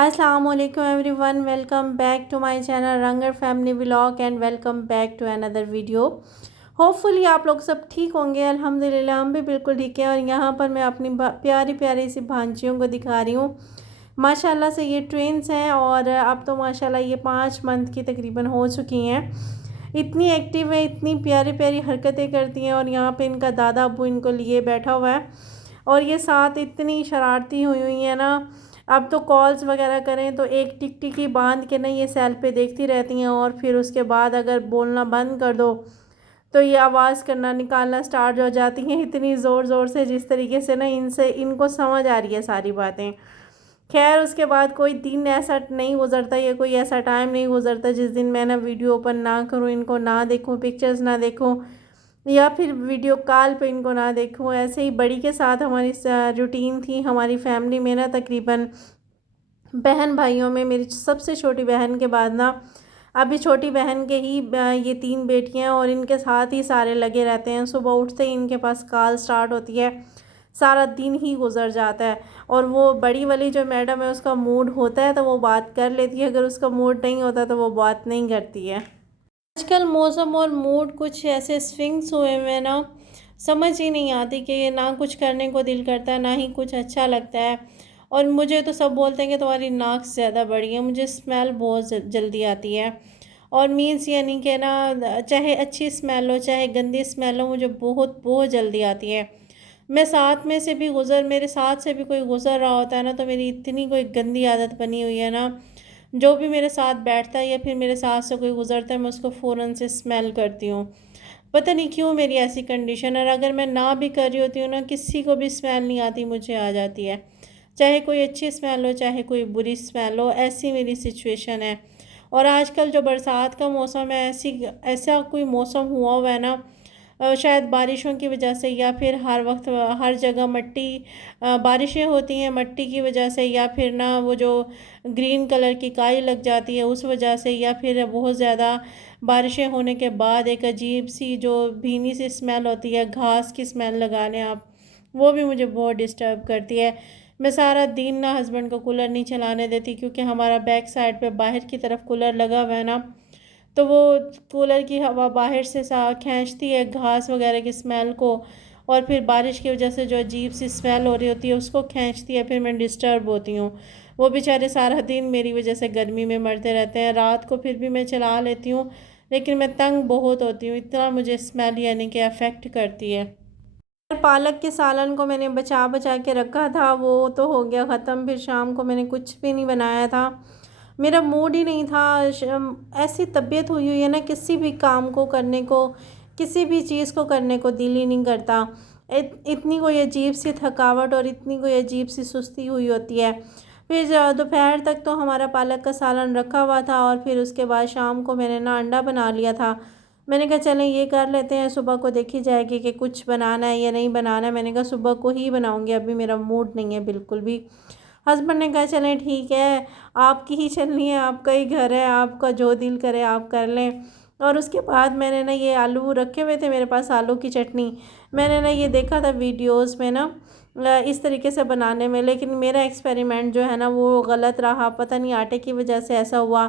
السلام علیکم everyone, welcome back to my channel رنگر family vlog and welcome back to another video. Hopefully آپ لوگ سب ٹھیک ہوں گے، الحمدللہ ہم بھی بالکل ٹھیک ہیں۔ اور یہاں پر میں اپنی پیاری پیاری سی بھانجیوں کو دکھا رہی ہوں۔ ماشاءاللہ سے یہ ٹوینس ہیں اور اب تو ماشاءاللہ یہ 5 منتھ کی تقریباً ہو چکی ہیں۔ اتنی ایکٹیو ہیں، اتنی پیاری پیاری حرکتیں کرتی ہیں، اور یہاں پہ ان کا دادا ابو ان کو لیے بیٹھا ہوا ہے، اور یہ ساتھ اتنی شرارتی ہوئی ہیں نا۔ اب تو کالز وغیرہ کریں تو ایک ٹک ٹکی باندھ کے نہیں، یہ سیل پہ دیکھتی رہتی ہیں، اور پھر اس کے بعد اگر بولنا بند کر دو تو یہ آواز کرنا نکالنا سٹارٹ ہو جاتی ہیں اتنی زور زور سے، جس طریقے سے نا ان کو سمجھ آ رہی ہے ساری باتیں۔ خیر اس کے بعد کوئی دن ایسا نہیں گزرتا، یہ کوئی ایسا ٹائم نہیں گزرتا جس دن میں نا ویڈیو اوپن نہ کروں، ان کو نہ دیکھوں، پکچرز نہ دیکھوں، یا پھر ویڈیو کال پہ ان کو نہ دیکھوں۔ ایسے ہی بڑی کے ساتھ ہماری روٹین تھی ہماری فیملی میں نا، تقریباً بہن بھائیوں میں میری سب سے چھوٹی بہن کے بعد نا ابھی چھوٹی بہن کے ہی یہ 3 بیٹیاں، اور ان کے ساتھ ہی سارے لگے رہتے ہیں۔ صبح اٹھتے ہی ان کے پاس کال سٹارٹ ہوتی ہے، سارا دن ہی گزر جاتا ہے۔ اور وہ بڑی والی جو میڈم ہے، اس کا موڈ ہوتا ہے تو وہ بات کر لیتی ہے، اگر اس کا موڈ نہیں ہوتا تو وہ بات نہیں کرتی ہے۔ آج کل موسم اور موڈ کچھ ایسے سوئنگس ہوئے ہیں نا، سمجھ ہی نہیں آتی کہ نہ کچھ کرنے کو دل کرتا ہے، نہ ہی کچھ اچھا لگتا ہے۔ اور مجھے تو سب بولتے ہیں کہ تمہاری ناک زیادہ بڑی ہے، مجھے اسمیل بہت جلدی آتی ہے، اور مینس یعنی کہ نا چاہے اچھی اسمیل ہو چاہے گندی اسمیل ہو، مجھے بہت بہت جلدی آتی ہے۔ میں ساتھ میں سے بھی میرے ساتھ سے بھی کوئی گزر رہا ہوتا ہے نا، تو میری اتنی کوئی گندی عادت بنی ہوئی ہے نا، جو بھی میرے ساتھ بیٹھتا ہے یا پھر میرے ساتھ سے کوئی گزرتا ہے، میں اس کو فوراً سے اسمیل کرتی ہوں۔ پتہ نہیں کیوں میری ایسی کنڈیشن ہے، اور اگر میں نہ بھی کر رہی ہوتی ہوں نا، کسی کو بھی اسمیل نہیں آتی، مجھے آ جاتی ہے، چاہے کوئی اچھی اسمیل ہو چاہے کوئی بری اسمیل ہو، ایسی میری سچویشن ہے۔ اور آج کل جو برسات کا موسم ہے، ایسا کوئی موسم ہوا ہے نا، شاید بارشوں کی وجہ سے، یا پھر ہر وقت ہر جگہ بارشیں ہوتی ہیں مٹی کی وجہ سے، یا پھر نا وہ جو گرین کلر کی کائی لگ جاتی ہے اس وجہ سے، یا پھر بہت زیادہ بارشیں ہونے کے بعد ایک عجیب سی جو بھینی سی اسمیل ہوتی ہے، گھاس کی اسمیل لگا لیں آپ، وہ بھی مجھے بہت ڈسٹرب کرتی ہے۔ میں سارا دن نا ہسبینڈ کو کولر نہیں چلانے دیتی، کیونکہ ہمارا بیک سائڈ پہ باہر کی طرف کولر لگا ہوا ہے نا، تو وہ کولر کی ہوا باہر سے کھینچتی ہے گھاس وغیرہ کی اسمیل کو، اور پھر بارش کی وجہ سے جو عجیب سی اسمیل ہو رہی ہوتی ہے اس کو کھینچتی ہے، پھر میں ڈسٹرب ہوتی ہوں۔ وہ بیچارے سارا دن میری وجہ سے گرمی میں مرتے رہتے ہیں، رات کو پھر بھی میں چلا لیتی ہوں، لیکن میں تنگ بہت ہوتی ہوں، اتنا مجھے اسمیل یعنی کہ افیکٹ کرتی ہے۔ پالک کے سالن کو میں نے بچا کے رکھا تھا، وہ تو ہو گیا ختم، پھر شام کو میں نے کچھ بھی نہیں بنایا تھا، میرا موڈ ہی نہیں تھا۔ ایسی طبیعت ہوئی ہے نا، کسی بھی کام کو کرنے کو، کسی بھی چیز کو کرنے کو دل ہی نہیں کرتا، اتنی کوئی عجیب سی تھکاوٹ اور اتنی کوئی عجیب سی سستی ہوئی ہوتی ہے۔ پھر دوپہر تک تو ہمارا پالک کا سالن رکھا ہوا تھا، اور پھر اس کے بعد شام کو میں نے نا انڈا بنا لیا تھا۔ میں نے کہا چلیں یہ کر لیتے ہیں، صبح کو دیکھی جائے گی کہ کچھ بنانا ہے یا نہیں بنانا ہے۔ میں نے کہا صبح کو ہی بناؤں گی، ابھی میرا موڈ نہیں ہے بالکل بھی۔ ہسبینڈ نے کہا چلیں ٹھیک ہے، آپ کی ہی چلنی ہے، آپ کا ہی گھر ہے، آپ کا جو دل کرے آپ کر لیں۔ اور اس کے بعد میں نے نا یہ آلو رکھے ہوئے تھے میرے پاس، آلو کی چٹنی، میں نے نا یہ دیکھا تھا ویڈیوز میں نا اس طریقے سے بنانے میں، لیکن میرا ایکسپیریمنٹ جو ہے نا وہ غلط رہا، پتہ نہیں آٹے کی وجہ سے ایسا ہوا،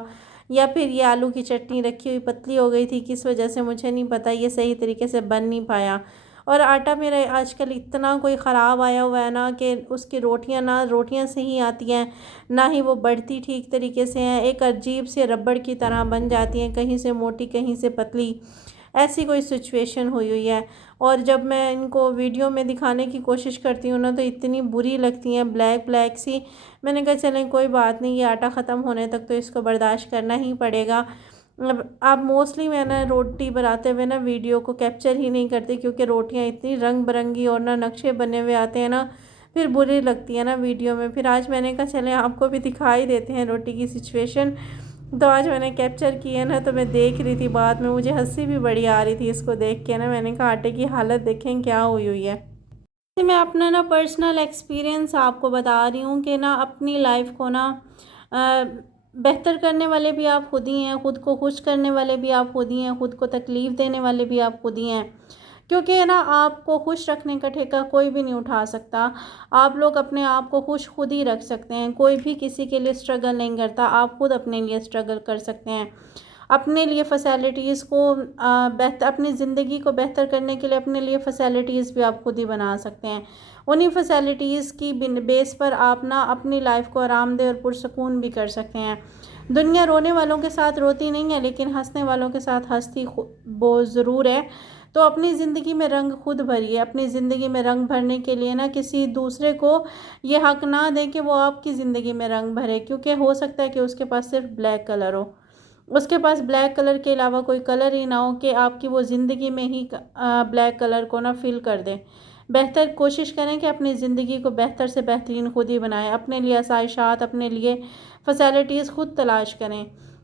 یا پھر یہ آلو کی چٹنی رکھی ہوئی پتلی ہو گئی تھی، کس وجہ سے مجھے نہیں پتہ، یہ صحیح طریقے سے بن نہیں پایا۔ اور آٹا میرا آج کل اتنا کوئی خراب آیا ہوا ہے نا کہ اس کی روٹیاں صحیح آتی ہیں، نہ ہی وہ بڑھتی ٹھیک طریقے سے ہیں، ایک عجیب سے ربڑ کی طرح بن جاتی ہیں، کہیں سے موٹی کہیں سے پتلی، ایسی کوئی سچویشن ہوئی ہے۔ اور جب میں ان کو ویڈیو میں دکھانے کی کوشش کرتی ہوں نا تو اتنی بری لگتی ہیں، بلیک بلیک سی۔ میں نے کہا چلیں کوئی بات نہیں، یہ آٹا ختم ہونے تک تو اس کو برداشت کرنا ہی پڑے گا۔ اب موسٹلی میں نا روٹی بناتے ہوئے نا ویڈیو کو کیپچر ہی نہیں کرتی، کیونکہ روٹیاں اتنی رنگ برنگی اور نا نقشے بنے ہوئے آتے ہیں نا، پھر بری لگتی ہے نا ویڈیو میں۔ پھر آج میں نے کہا چلیں آپ کو بھی دکھائی دیتے ہیں روٹی کی سچویشن، تو آج میں نے کیپچر کی ہے نا، تو میں دیکھ رہی تھی، بعد میں مجھے ہنسی بھی بڑی آ رہی تھی اس کو دیکھ کے نا، میں نے کہا آٹے کی حالت دیکھیں کیا ہوئی ہے۔ میں اپنا نا پرسنل ایکسپیرینس آپ کو بتا رہی ہوں کہ نا اپنی لائف کو نا بہتر کرنے والے بھی آپ خود ہی ہیں، خود کو خوش کرنے والے بھی آپ خود ہی ہیں، خود کو تکلیف دینے والے بھی آپ خود ہی ہیں، کیونکہ نا آپ کو خوش رکھنے کا ٹھیکہ کوئی بھی نہیں اٹھا سکتا. آپ لوگ اپنے آپ کو خوش خود ہی رکھ سکتے ہیں. کوئی بھی کسی کے لیے اسٹرگل نہیں کرتا. آپ خود اپنے لیے اسٹرگل کر سکتے ہیں. اپنے لیے فیسلٹیز کو بہتر، اپنی زندگی کو بہتر کرنے کے لیے اپنے لیے فیسلٹیز بھی آپ خود ہی بنا سکتے ہیں. انہی فیسلٹیز کی بیس پر آپ نا اپنی لائف کو آرام دہ اور پرسکون بھی کر سکتے ہیں. دنیا رونے والوں کے ساتھ روتی نہیں ہے، لیکن ہنسنے والوں کے ساتھ ہنستی بہت ضرور ہے. تو اپنی زندگی میں رنگ خود بھریے. اپنی زندگی میں رنگ بھرنے کے لیے نا کسی دوسرے کو یہ حق نہ دیں کہ وہ آپ کی زندگی میں رنگ بھرے، کیونکہ ہو سکتا ہے کہ اس کے پاس صرف بلیک کلر ہو. اس کے پاس بلیک کلر کے علاوہ کوئی کلر ہی نہ ہو کہ آپ کی وہ زندگی میں ہی بلیک کلر کو نہ فل کر دے. بہتر کوشش کریں کہ اپنی زندگی کو بہتر سے بہترین خود ہی بنائیں. اپنے لیے آسائشات، اپنے لیے فیسلٹیز خود تلاش کریں.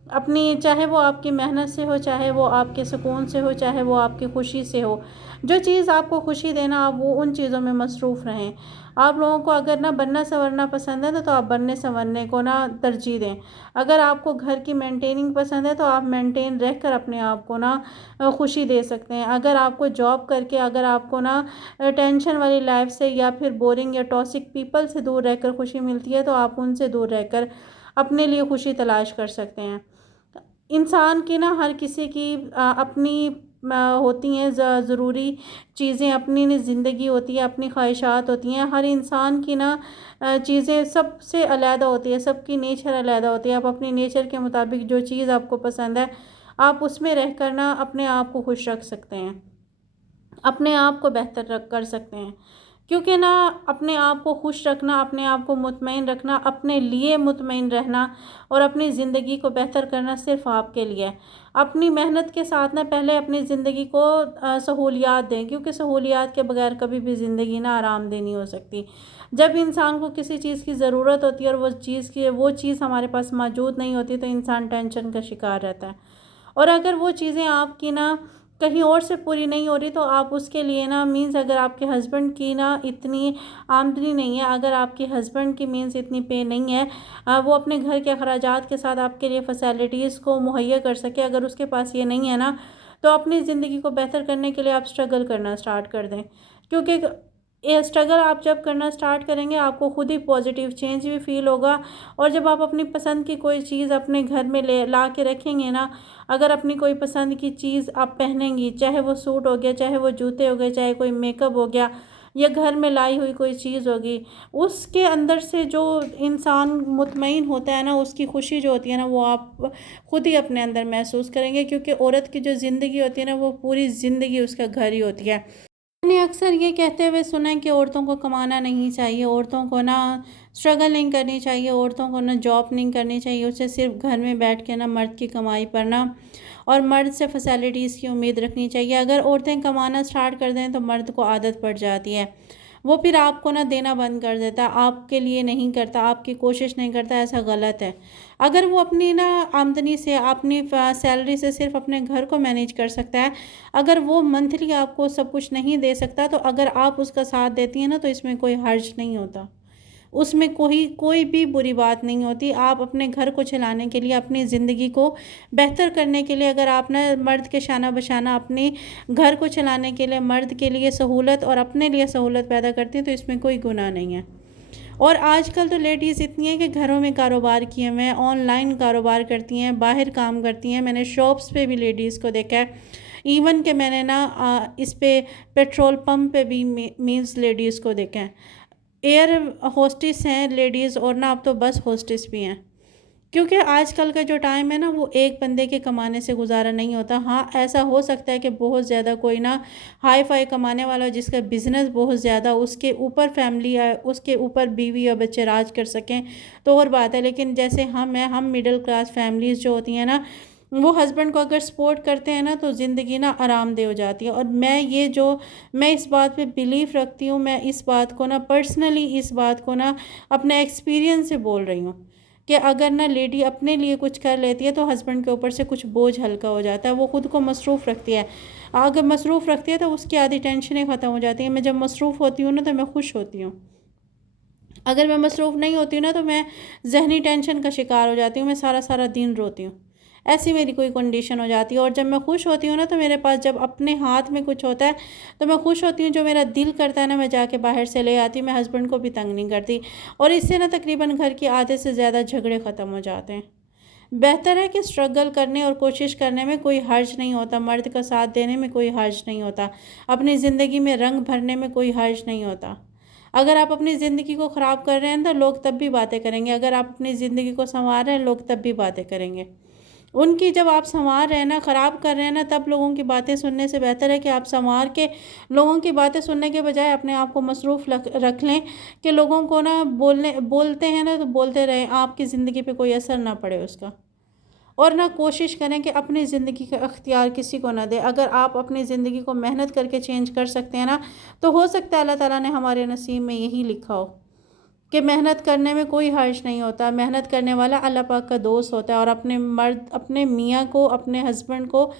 اپنی، چاہے وہ آپ کی محنت سے ہو، چاہے وہ آپ کے سکون سے ہو، چاہے وہ آپ کی خوشی سے ہو. جو چیز آپ کو خوشی دینا، آپ وہ ان چیزوں میں مصروف رہیں. آپ لوگوں کو اگر نہ بننا سنورنا پسند ہے تو آپ بننے سنورنے کو نہ ترجیح دیں. اگر آپ کو گھر کی مینٹیننگ پسند ہے تو آپ مینٹین رہ کر اپنے آپ کو نا خوشی دے سکتے ہیں. اگر آپ کو جاب کر کے، اگر آپ کو نا ٹینشن والی لائف سے یا پھر بورنگ یا ٹاکسک پیپل سے دور رہ کر خوشی ملتی ہے تو آپ ان سے دور رہ کر اپنے لیے خوشی تلاش کر سکتے ہیں. انسان کی نا ہر کسی کی اپنی ہوتی ہیں ضروری چیزیں، اپنی زندگی ہوتی ہے، اپنی خواہشات ہوتی ہیں. ہر انسان کی نا چیزیں سب سے علیحدہ ہوتی ہے، سب کی نیچر علیحدہ ہوتی ہے. آپ اپنی نیچر کے مطابق جو چیز آپ کو پسند ہے آپ اس میں رہ کر نا اپنے آپ کو خوش رکھ سکتے ہیں، اپنے آپ کو بہتر کر سکتے ہیں. کیونکہ نا اپنے آپ کو خوش رکھنا، اپنے آپ کو مطمئن رکھنا، اپنے لیے مطمئن رہنا اور اپنی زندگی کو بہتر کرنا صرف آپ کے لیے. اپنی محنت کے ساتھ نا پہلے اپنی زندگی کو سہولیات دیں، کیونکہ سہولیات کے بغیر کبھی بھی زندگی نا آرام دہ نہیں ہو سکتی. جب انسان کو کسی چیز کی ضرورت ہوتی ہے اور وہ چیز ہمارے پاس موجود نہیں ہوتی تو انسان ٹینشن کا شکار رہتا ہے. اور اگر وہ چیزیں آپ کی نا کہیں اور سے پوری نہیں ہو رہی تو آپ اس کے لیے نا اگر آپ کے ہسبینڈ کی نا اتنی آمدنی نہیں ہے، اگر آپ کے ہسبینڈ کی اتنی پے نہیں ہے، وہ اپنے گھر کے اخراجات کے ساتھ آپ کے لیے فیسلٹیز کو مہیا کر سکے، اگر اس کے پاس یہ نہیں ہے نا تو اپنی زندگی کو بہتر کرنے کے لیے آپ اسٹرگل کرنا اسٹارٹ کر دیں. کیونکہ یہ اسٹرگل آپ جب کرنا اسٹارٹ کریں گے آپ کو خود ہی پازیٹیو چینج بھی فیل ہوگا. اور جب آپ اپنی پسند کی کوئی چیز اپنے گھر میں لا کے رکھیں گے نا، اگر اپنی کوئی پسند کی چیز آپ پہنیں گی، چاہے وہ سوٹ ہو گیا، چاہے وہ جوتے ہو گئے، چاہے کوئی میک اپ ہو گیا یا گھر میں لائی ہوئی کوئی چیز ہوگی، اس کے اندر سے جو انسان مطمئن ہوتا ہے نا، اس کی خوشی جو ہوتی ہے نا وہ آپ خود ہی اپنے اندر محسوس کریں گے. کیونکہ عورت کی جو زندگی ہوتی ہے نا وہ پوری زندگی اس کا گھر ہی ہوتی ہے. میں نے اکثر یہ کہتے ہوئے سنا ہے کہ عورتوں کو کمانا نہیں چاہیے، عورتوں کو نا اسٹرگل نہیں کرنی چاہیے، عورتوں کو نا جاب نہیں کرنی چاہیے، اسے صرف گھر میں بیٹھ کے نا مرد کی کمائی پر نا اور مرد سے فیسلٹیز کی امید رکھنی چاہیے. اگر عورتیں کمانا اسٹارٹ کر دیں تو مرد کو عادت پڑ جاتی ہے، وہ پھر آپ کو نہ دینا بند کر دیتا ہے، آپ کے لیے نہیں کرتا، آپ کی کوشش نہیں کرتا. ایسا غلط ہے. اگر وہ اپنی نا آمدنی سے، اپنی سیلری سے صرف اپنے گھر کو مینیج کر سکتا ہے، اگر وہ منتھلی آپ کو سب کچھ نہیں دے سکتا تو اگر آپ اس کا ساتھ دیتی ہیں نا تو اس میں کوئی حرج نہیں ہوتا، اس میں کوئی بھی بری بات نہیں ہوتی. آپ اپنے گھر کو چلانے کے لیے، اپنی زندگی کو بہتر کرنے کے لیے، اگر آپ نے مرد کے شانہ بشانہ اپنے گھر کو چلانے کے لیے مرد کے لیے سہولت اور اپنے لیے سہولت پیدا کرتی ہیں تو اس میں کوئی گناہ نہیں ہے. اور آج کل تو لیڈیز اتنی ہیں کہ گھروں میں کاروبار کیے ہوئے ہیں، آن لائن کاروبار کرتی ہیں، باہر کام کرتی ہیں. میں نے شاپس پہ بھی لیڈیز کو دیکھا ہے، ایون کہ میں نے نا اس پہ پیٹرول پمپ پہ بھی لیڈیز کو دیکھا ہے. ایئر ہوسٹس ہیں لیڈیز اور نا اب تو بس ہوسٹس بھی ہیں. کیونکہ آج کل کا جو ٹائم ہے نا وہ ایک بندے کے کمانے سے گزارا نہیں ہوتا. ہاں ایسا ہو سکتا ہے کہ بہت زیادہ کوئی نا ہائی فائی کمانے والا جس کا بزنس بہت زیادہ، اس کے اوپر فیملی ہے، اس کے اوپر بیوی اور بچے راج کر سکیں تو اور بات ہے. لیکن جیسے ہم مڈل کلاس فیملیز جو ہوتی ہیں نا، وہ ہسبینڈ کو اگر سپورٹ کرتے ہیں نا تو زندگی نا آرام دہ ہو جاتی ہے. اور میں اس بات پہ بیلیف رکھتی ہوں، میں اس بات کو نا پرسنلی اس بات کو نا اپنے ایکسپیرینس سے بول رہی ہوں کہ اگر نا لیڈی اپنے لیے کچھ کر لیتی ہے تو ہسبینڈ کے اوپر سے کچھ بوجھ ہلکا ہو جاتا ہے. وہ خود کو مصروف رکھتی ہے، اگر مصروف رکھتی ہے تو اس کی آدھی ٹینشنیں ختم ہو جاتی ہیں. میں جب مصروف ہوتی ہوں نا تو میں خوش ہوتی ہوں، اگر میں مصروف نہیں ہوتی ہوں نا تو میں ذہنی ٹینشن کا شکار ہو جاتی ہوں، میں سارا دن روتی ہوں. ایسی میری کوئی کنڈیشن ہو جاتی ہے۔ اور جب میں خوش ہوتی ہوں نا، تو میرے پاس جب اپنے ہاتھ میں کچھ ہوتا ہے تو میں خوش ہوتی ہوں، جو میرا دل کرتا ہے نا میں جا کے باہر سے لے آتی، میں ہسبینڈ کو بھی تنگ نہیں کرتی، اور اس سے نا تقریباً گھر کی آدھے سے زیادہ جھگڑے ختم ہو جاتے ہیں۔ بہتر ہے کہ اسٹرگل کرنے اور کوشش کرنے میں کوئی حرج نہیں ہوتا، مرد کا ساتھ دینے میں کوئی حرج نہیں ہوتا، اپنی زندگی میں رنگ بھرنے میں کوئی حرج نہیں ہوتا۔ اگر آپ اپنی زندگی کو خراب کر رہے ہیں تو لوگ تب بھی باتیں کریں گے، اگر آپ اپنی زندگی کو سنوار رہے ہیں لوگ تب بھی باتیں کریں گے۔ ان کی جب آپ سنوار رہے ہیں نا، خراب کر رہے ہیں نا، تب لوگوں کی باتیں سننے سے بہتر ہے کہ آپ سنوار کے لوگوں کی باتیں سننے کے بجائے اپنے آپ کو مصروف رکھ لیں، کہ لوگوں کو نا بولتے ہیں نا تو بولتے رہیں، آپ کی زندگی پہ کوئی اثر نہ پڑے اس کا۔ اور نہ کوشش کریں کہ اپنی زندگی کا اختیار کسی کو نہ دے۔ اگر آپ اپنی زندگی کو محنت کر کے چینج کر سکتے ہیں نا، تو ہو سکتا ہے اللہ تعالیٰ نے ہمارے نصیب میں یہی لکھا ہو کہ محنت کرنے میں کوئی حرج نہیں ہوتا، محنت کرنے والا اللہ پاک کا دوست ہوتا ہے، اور اپنے میاں کو، اپنے ہسبینڈ کو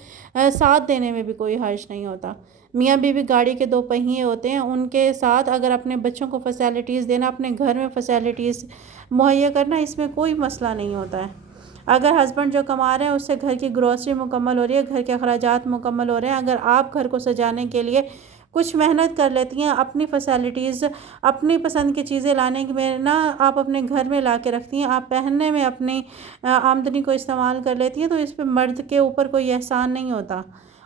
ساتھ دینے میں بھی کوئی حرج نہیں ہوتا۔ میاں بیوی گاڑی کے دو پہیے ہوتے ہیں، ان کے ساتھ اگر اپنے بچوں کو فیسیلٹیز دینا، اپنے گھر میں فیسیلٹیز مہیا کرنا، اس میں کوئی مسئلہ نہیں ہوتا ہے۔ اگر ہسبینڈ جو کما رہے ہیں اس سے گھر کی گروسری مکمل ہو رہی ہے، گھر کے اخراجات مکمل ہو رہے ہیں، اگر آپ گھر کو سجانے کے لیے کچھ محنت کر لیتی ہیں، اپنی فیسیلٹیز، اپنی پسند کی چیزیں لانے میں نا آپ اپنے گھر میں لا کے رکھتی ہیں، آپ پہننے میں اپنی آمدنی کو استعمال کر لیتی ہیں، تو اس پہ مرد کے اوپر کوئی احسان نہیں ہوتا۔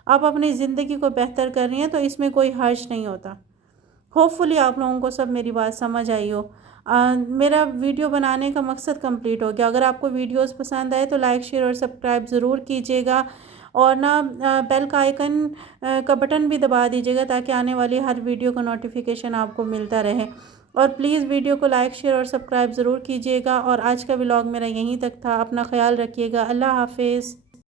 آپ اپنی زندگی کو بہتر کر رہی ہیں تو اس میں کوئی حرج نہیں ہوتا۔ ہوپ فلی آپ لوگوں کو سب میری بات سمجھ آئی ہو۔ میرا ویڈیو بنانے کا مقصد کمپلیٹ ہو گیا۔ اگر آپ کو ویڈیوز پسند آئے تو لائک، شیئر اور سبسکرائب ضرور کیجیے گا، اور بیل کا آئیکن کا بٹن بھی دبا دیجیے گا تاکہ آنے والی ہر ویڈیو کا نوٹیفیکیشن آپ کو ملتا رہے۔ اور پلیز ویڈیو کو لائک، شیئر اور سبسکرائب ضرور کیجیے گا۔ اور آج کا ولاگ میرا یہیں تک تھا، اپنا خیال رکھیے گا، اللہ حافظ۔